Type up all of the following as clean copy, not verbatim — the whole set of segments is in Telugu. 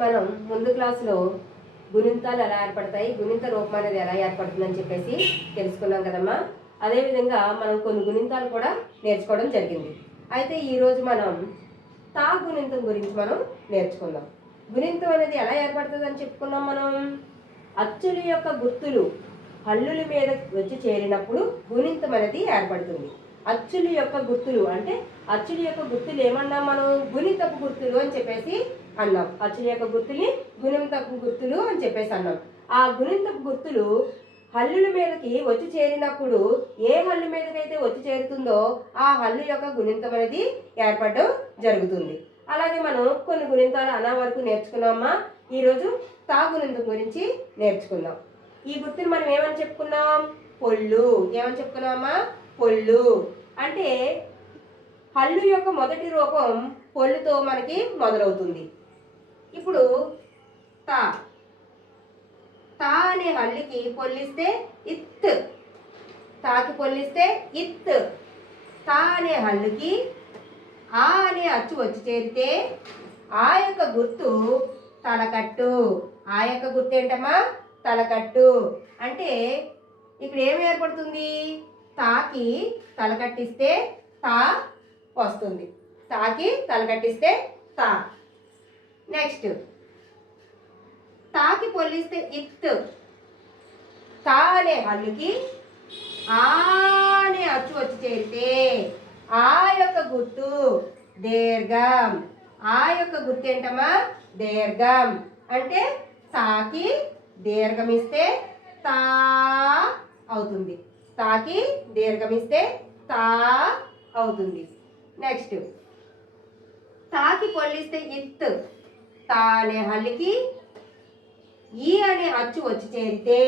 మనం ముందు క్లాసులో గుణింతాలు ఎలా ఏర్పడతాయి, గుణింత రూపం అనేది ఎలా ఏర్పడుతుందని చెప్పేసి తెలుసుకున్నాం కదమ్మా. అదేవిధంగా మనం కొన్ని గుణింతాలు కూడా నేర్చుకోవడం జరిగింది. అయితే ఈరోజు మనం తా గుణింతం గురించి మనం నేర్చుకుందాం. గుణింతం అనేది ఎలా ఏర్పడుతుంది అని చెప్పుకున్నాం మనం. అచ్చుల యొక్క గుర్తులు హల్లుల మీద వచ్చి చేరినప్పుడు గుణింతం అనేది ఏర్పడుతుంది. అచ్చుల యొక్క గుర్తులు అంటే అచ్చుల యొక్క గుర్తులు ఏమన్నాం మనం, గుణితపు గుర్తులు అని చెప్పేసి అన్నాం. అచ్చుల యొక్క గుర్తుల్ని గుణితపు గుర్తులు అని చెప్పేసి అన్నాం. ఆ గుణితపు గుర్తులు హల్లుల మీదకి వచ్చి చేరినప్పుడు ఏ హల్లు మీదకైతే వచ్చి చేరుతుందో ఆ హల్లు యొక్క గుణింతం అనేది ఏర్పడడం జరుగుతుంది. అలాగే మనం కొన్ని గుణింతాలు అనా వరకు నేర్చుకున్నామా. ఈరోజు తా గుణింతం గురించి నేర్చుకుందాం. ఈ గుర్తుని మనం ఏమని చెప్పుకున్నాం, పొళ్ళు. ఏమని చెప్పుకున్నామా, పొళ్ళు. అంటే హల్లు యొక్క మొదటి రూపం పొల్లుతో మనకి మొదలవుతుంది. ఇప్పుడు తా తా అనే హల్లుకి పొల్లిస్తే ఇత్, తాకి పొల్లిస్తే ఇత్. తా అనే హల్లుకి ఆ అనే అచ్చు వచ్చి చేరితే ఆ యొక్క గుర్తు తలకట్టు. ఆ యొక్క గుర్తు ఏంటమ్మా, తలకట్టు. అంటే ఇక్కడ ఏమి ఏర్పడుతుంది, తాకి తలకట్టిస్తే తా వస్తుంది. తాకి తలకట్టిస్తే తా. నెక్స్ట్ తాకి పొల్లిస్తే ఇత్. తా అనే హల్లుకి ఆ అనే అచ్చు వచ్చి చేరితే ఆ యొక్క గుర్తు దీర్ఘం. ఆ యొక్క గుర్తు ఏంటమ్మా, దీర్ఘం. అంటే తాకి దీర్ఘమిస్తే తా అవుతుంది. తాకి దీర్ఘమిస్తే తా అవుతుంది. నెక్స్ట్ తాకి పొల్లిస్తే ఇత్. తా అనే హల్లుకి ఈ అనే అచ్చు వచ్చి చేరితే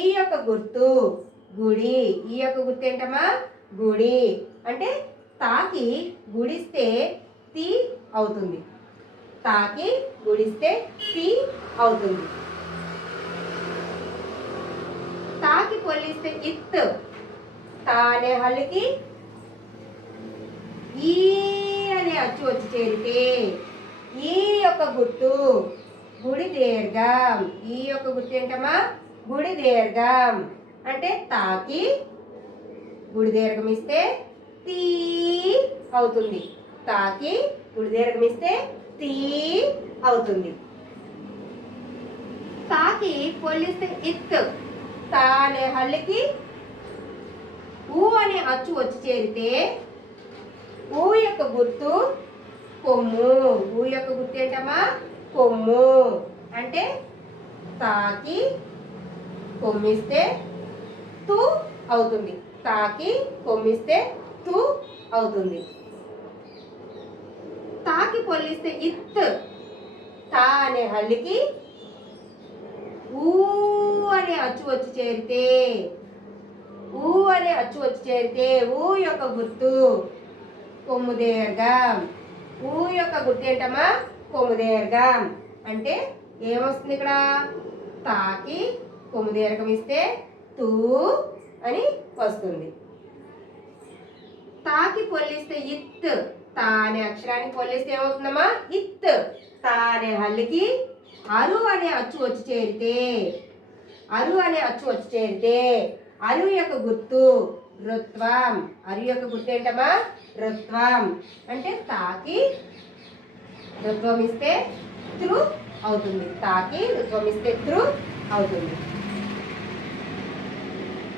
ఈ యొక్క గుర్తు గుడి. ఈ యొక్క గుర్తు ఏంటమ్మా, గుడి. అంటే తాకి గుడిస్తే తి అవుతుంది. తాకి గుడిస్తే తి అవుతుంది. తాకి పొల్లిస్తే ఇత్. తా అనే హల్లుకి ఈ అనే అచ్చు వచ్చి చేరితే ఈ యొక్క గుర్తు గుడి దీర్ఘం. ఈ యొక్క గుర్తు ఏంటమ్మా, గుడి దీర్ఘం. అంటే తాకి గుడి దీర్ఘం ఇస్తే తీ అవుతుంది. తాకి గుడి దీర్ఘం ఇస్తే తీ అవుతుంది. తాకి పొల్లిస్తే ఇత్. తా అనే హల్లుకి ఊ అనే అచ్చు వచ్చి చేరితే ఊ యొక్క గుర్తు కొమ్ము. ఊ యొక్క గుర్తు ఏంటమ్మా, కొమ్ము. అంటే తాకి కొమ్మిస్తే తు అవుతుంది. తాకి కొమ్మిస్తే తు అవుతుంది. తాకి పొల్లిస్తే ఇత్. తా అనే హల్లుకి ఊ అనే అచ్చు వచ్చి చేరితే ఊ అనే అచ్చు వచ్చి చేరితే ఊ యొక్క గుర్తు కొమ్ము దీర్ఘం. ఊ యొక్క గుర్తు ఏంటమ్మా, కొమ్ము దీర్ఘం. అంటే ఏమొస్తుంది ఇక్కడ, తాకి కొమ్ము దీర్ఘం ఇస్తే తూ అని వస్తుంది. తాకి పొల్లిస్తే ఇత్. తా అనే అక్షరానికి పొల్లిస్తే ఏమవుతుందమ్మా, ఇత్. తా అనే హల్లుకి అరు అనే అచ్చు వచ్చి చేరితే అరు అనే అచ్చు వచ్చి చేరితే అరు యొక్క గుర్తు రుత్వం. అరు యొక్క గుర్తు ఏంటమ్మా, రుత్వం. అంటే తాకి రుత్వం ఇస్తే త్రు అవుతుంది. తాకి రుత్వం ఇస్తే త్రు అవుతుంది.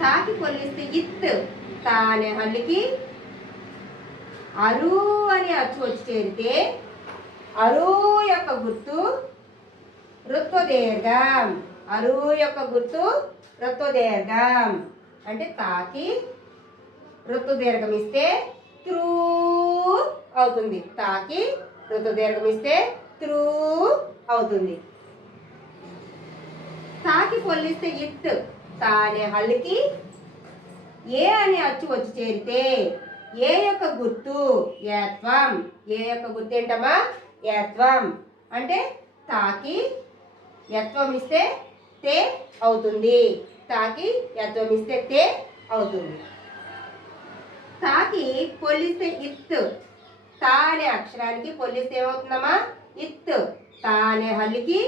తాకి పొల్లిస్తే ఇత్. తా అనే హల్లుకి అరు అనే అచ్చు వచ్చి చేరితే అరు యొక్క గుర్తు రుత్వ దీర్ఘం. అరు యొక్క గుర్తు రుత్వ దీర్ఘం. అంటే తాకి రుత్వ దీర్ఘం ఇస్తే త్రూ అవుతుంది. తాకి రుత్వ దీర్ఘం ఇస్తే త్రూ అవుతుంది. తాకి పొల్లిస్తే ఇత్. తా అనే హల్లుకి ఏ అనే అచ్చు వచ్చి చేరితే ఏ యొక్క గుర్తు ఏత్వం. ఏ యొక్క గుర్తు ఏంటమ్మా, ఏత్వం. అంటే తాకి యత్వం ఇస్తే తే అవుతుంది. తాకి యత్వం ఇస్తే తే అవుతుంది. తాకి పొల్లిస్తే ఇత్. తా అనే అక్షరానికి పొల్లిస్తే ఏమవుతుందమ్మా, ఇత్. తా అనే హల్లుకి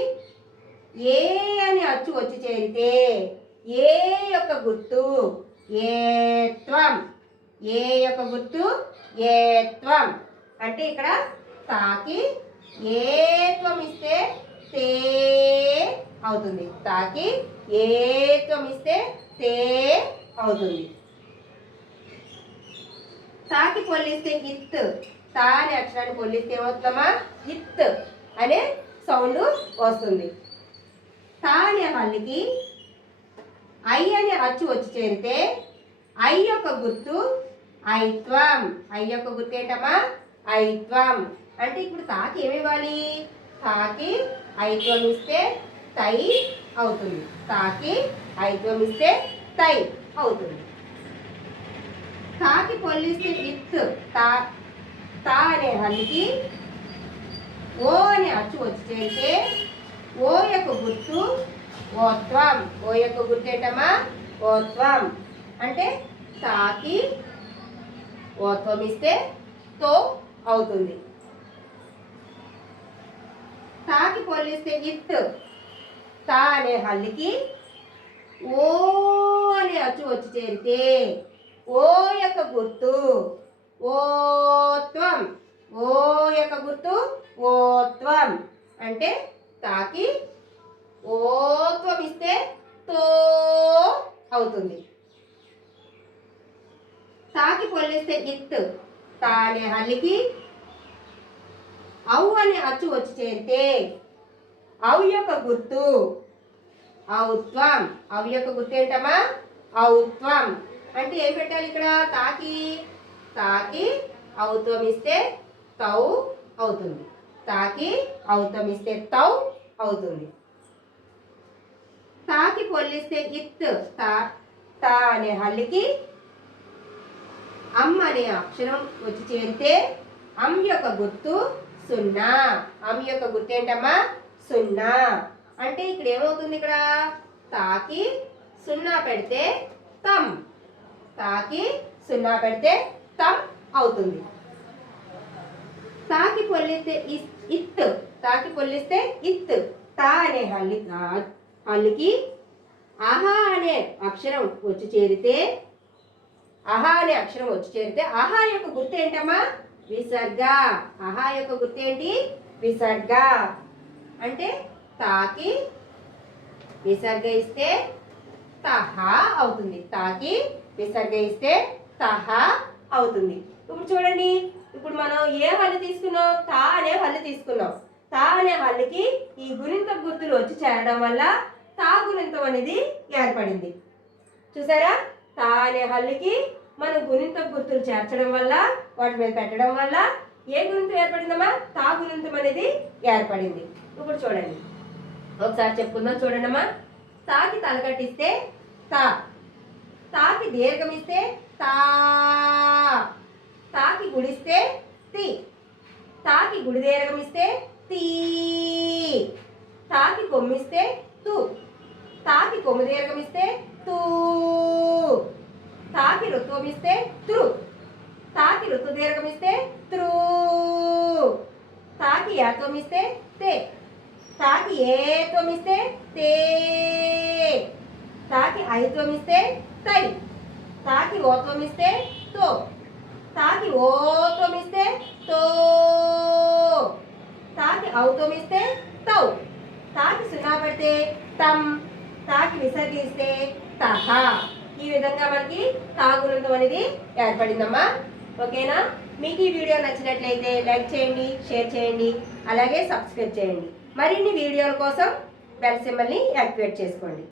ఏ అని అచ్చు వచ్చి చేరితే ఏ యొక్క గుర్తు ఏత్వం. ఏ యొక్క గుర్తు ఏత్వం. అంటే ఇక్కడ తాకి ఏత్వం ఇస్తే తే అవుతుంది. తాకి ఏత్వం ఇస్తే తే అవుతుంది. తాకి పొల్లిస్తే ఇత్. తా అనే అక్షరాన్ని పొల్లిస్తే ఏమవుతుందమ్మా? ఇత్ అనే సౌండ్ వస్తుంది. తా అనే హల్లుకి ఐ అనే అచ్చు వచ్చి చేరితే ఐ యొక్క గుర్తు ఐత్వం. ఐ యొక్క గుర్తు ఏంటమ్మా? ఐత్వం. అంటే ఇప్పుడు తాకి ఏమివ్వాలి? తాకి ఐత్వం ఇస్తే తై అవుతుంది. తాకి ఐత్వం ఇస్తే తై అవుతుంది. తాకి పొల్లిస్తే ఇత్. తా తా అనే హల్లుకి ఓ అనే అచ్చు వచ్చి చేరితే ఓ యొక్క గుర్తు ఓత్వం. ఓ యొక్క గుర్తు ఏంటమ్మా? ఓత్వం. అంటే తాకి ఓత్వం ఇస్తే తో అవుతుంది. తాకి పొల్లిస్తే ఇత్. తా అనే హల్లుకి ఓ అనే అచ్చు వచ్చి చేరితే ఓ యొక్క గుర్తు ఓత్వం. ఓ యొక్క గుర్తు ఓత్వం. అంటే తాకి ఓత్వం ఇస్తే తో అవుతుంది. తాకి పొల్లిస్తే ఇత్. తా అనే హల్లుకి ఔ అనే అచ్చు వచ్చి చేరితే ఔ యొక్క గుర్తు ఔత్వం. ఔ యొక్క గుర్తు ఏంటమ్మా? ఔత్వం. అంటే ఏం పెట్టాలి ఇక్కడ? తాకి తాకి ఔత్వం ఇస్తే తౌ అవుతుంది. తాకి ఔత్వం ఇస్తే తౌ అవుతుంది. తాకి పొల్లిస్తే ఇత్. తా తా అనే హల్లుకి అమ్ అనే అక్షరం వచ్చి చేరితే అమ్ యొక్క గుర్తు సున్నా. అమ్ యొక్క గుర్తు ఏంటమ్మా? సున్నా. అంటే ఇక్కడ ఏమవుతుంది? ఇక్కడ తాకి సున్నా పెడితే తం. తాకి సున్నా పెడితే తం అవుతుంది. తాకి పొల్లిస్తే ఇత్. తాకి పొల్లిస్తే ఇత్. తా అనే హల్లుకి ఆహా అనే అక్షరం వచ్చి చేరితే ఆహా అనే అక్షరం వచ్చి చేరితే ఆహా యొక్క గుర్తు ఏంటమ్మా? విసర్గ. ఆహా యొక్క గుర్తు ఏంటి? విసర్గ. అంటే తాకి విసర్గ ఇస్తే తహా అవుతుంది. తాకి విసర్గ ఇస్తే తహా అవుతుంది. ఇప్పుడు చూడండి, ఇప్పుడు మనం ఏ హల్లు తీసుకున్నాం? తా అనే హల్లు తీసుకున్నాం. తా అనే హల్లుకి ఈ గుణింత గుర్తులు వచ్చి చేరడం వల్ల తా గుణింతం అనేది ఏర్పడింది. చూసారా? తా అనే హల్లుకి మనం గుణింత గుర్తులు చేర్చడం వల్ల, వాటి మీద పెట్టడం వల్ల ఏ గుణింతం ఏర్పడిందమ్మా? తా గుణింతం అనేది ఏర్పడింది. ఇప్పుడు చూడండి, ఒకసారి చెప్పుకుందాం. చూడండి అమ్మా. తాకి తలకట్టిస్తే తా. తాకి దీర్ఘం ఇస్తే తా. తాకి గుడిస్తే తి. తాకి గుడి దీర్ఘం ఇస్తే తీ. తాకి కొమ్మిస్తే తు. తాకి కొమ్ము దీర్ఘం ఇస్తే తూ. తాకి ఋత్వం ఇస్తే త్రు. తాకి ఋతు దీర్ఘం ఇస్తే త్రూ. తాకి యాత్వం ఇస్తే తే. తాకి ఏత్వం ఇస్తే తే. తాకి ఐత్వం ఇస్తే తై. తాకి ఓత్వం ఇస్తే తో. తాకి ఓత్వం ఇస్తే తో. తాకి ఔత్వం ఇస్తే తౌ. తాకి సున్నా పెడితే తం. తాకి విసర్గిస్తే తహా. ఈ విధంగా మనకి తా గుణింతం అనేది ఏర్పడిందమ్మా. ఓకేనా? మీకు ఈ వీడియో నచ్చినట్లయితే లైక్ చేయండి, షేర్ చేయండి, అలాగే సబ్స్క్రైబ్ చేయండి. మరిన్ని వీడియోల కోసం బెల్ సింబల్ని యాక్టివేట్ చేసుకోండి.